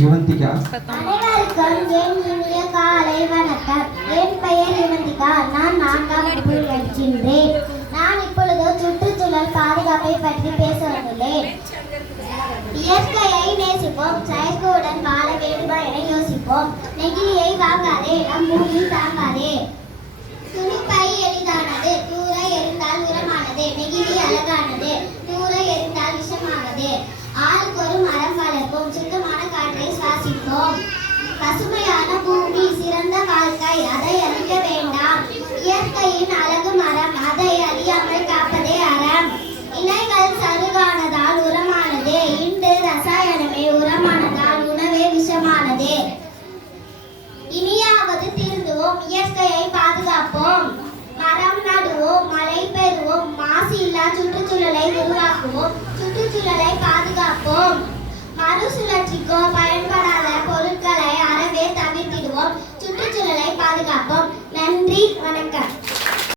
யுவந்திகா. அனைவருக்கும் என் இனிய காலை வணக்கம். என் பெயர் யுவந்திகா. நான் 4ஆம் வகுப்பில் படிக்கின்றேன். நான் இப்பொழுது சுற்றுச்சூழல் பாதுகாப்பை பற்றி பேச வந்துள்ளேன். இயற்கையை நேசிப்போம், செயற்கையுடன் வாழ வேண்டுமா என யோசிப்போம். நெகிழியை வாங்காதே, நம் பூமி தாங்காதே. துணிப்பை எளிதானது, தூர எறிந்தால் உரமானது. நெகிழி அழகானது, தூர எறிந்தால் விஷமானது. ஆளுக்கு ஒரு மரம் வளர்ப்போம், சுத்தமான காற்றை சுவாசிப்போம். பசுமையான பூமி சிறந்த வாழ்க்கை, அதை அழிக்க வேண்டாம். இயற்கையின் அழகு மரம், அதை அழியாமல் காப்பதே அறம். இலைகள் சருகானதால் உரமானது, இன்று ரசாயனமே உரமானதால் உணவே விஷமானது. இனியாவது திருந்துவோம், இயற்கையை பாதுகாப்போம். மரம் நடுவோம், மழை பெறுவோம், மாசு இல்லா சுற்றுச்சூழலை உருவாக்குவோம். சுற்றுச்சூழலை பாதுகாப்போம். மறுசுழற்சிக்கும்